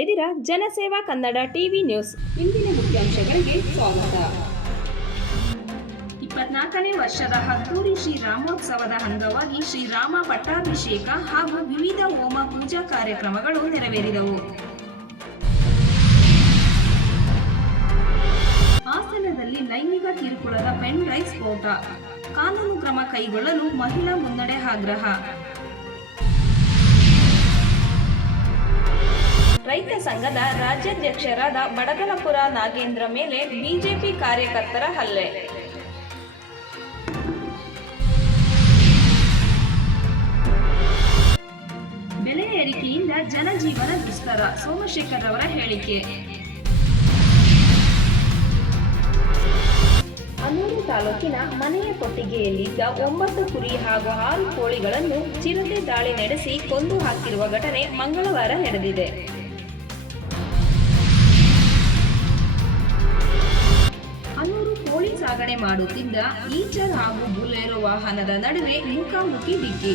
ಇದ್ದೀರಾ ಜನಸೇವಾ Kannada TV news. ಇಂದಿನ ಮುಖ್ಯಾಂಶಗಳಿಗೆ ಸ್ವಾಗತ. 24ನೇ ವರ್ಷದ ಹತ್ತೂರಿ ಶ್ರೀರಾಮೋತ್ಸವದ ಅಂಗವಾಗಿ ಶ್ರೀರಾಮ ಪಟ್ಟಾಭಿಷೇಕ ಹಾಗೂ ವಿವಿಧ ಹೋಮ ಪೂಜಾ ಕಾರ್ಯಕ್ರಮಗಳು ನೆರವೇರಿದವು. ಹಾಸನದಲ್ಲಿ ಲೈಂಗಿಕ ಕಿರುಕುಳದ ಪೆನ್ ಡ್ರೈವ್ ಸ್ಫೋಟ, ಕಾನೂನು ಕ್ರಮ ಕೈಗೊಳ್ಳಲು ಮಹಿಳಾ ಮುನ್ನಡೆ ಆಗ್ರಹ. ರೈತ ಸಂಘದ ರಾಜ್ಯಾಧ್ಯಕ್ಷರಾದ ಬಡಗಲಪುರ ನಾಗೇಂದ್ರ ಮೇಲೆ ಬಿಜೆಪಿ ಕಾರ್ಯಕರ್ತರ ಹಲ್ಲೆ. ಬೆಲೆ ಏರಿಕೆಯಿಂದ ಜನಜೀವನ ದುಸ್ತರ, ಸೋಮಶೇಖರ್ ಅವರ ಹೇಳಿಕೆ. ಅನೂರು ತಾಲೂಕಿನ ಮನೆಯ ಕೊಟ್ಟಿಗೆಯಲ್ಲಿದ್ದ 9 ಕುರಿ ಹಾಗೂ 6 ಕೋಳಿಗಳನ್ನು ಚಿರತೆ ದಾಳಿ ನಡೆಸಿ ಕೊಂದು ಹಾಕಿರುವ ಘಟನೆ ಮಂಗಳವಾರ ನಡೆದಿದೆ. ಅನೂರು ಕೋಳಿ ಸಾಗಣೆ ಮಾಡುತ್ತಿದ್ದ ಈಚರ್ ಹಾಗೂ ಬುಲೆರೋ ವಾಹನದ ನಡುವೆ ಮುಖಾಮುಖಿ ಡಿಕ್ಕಿ.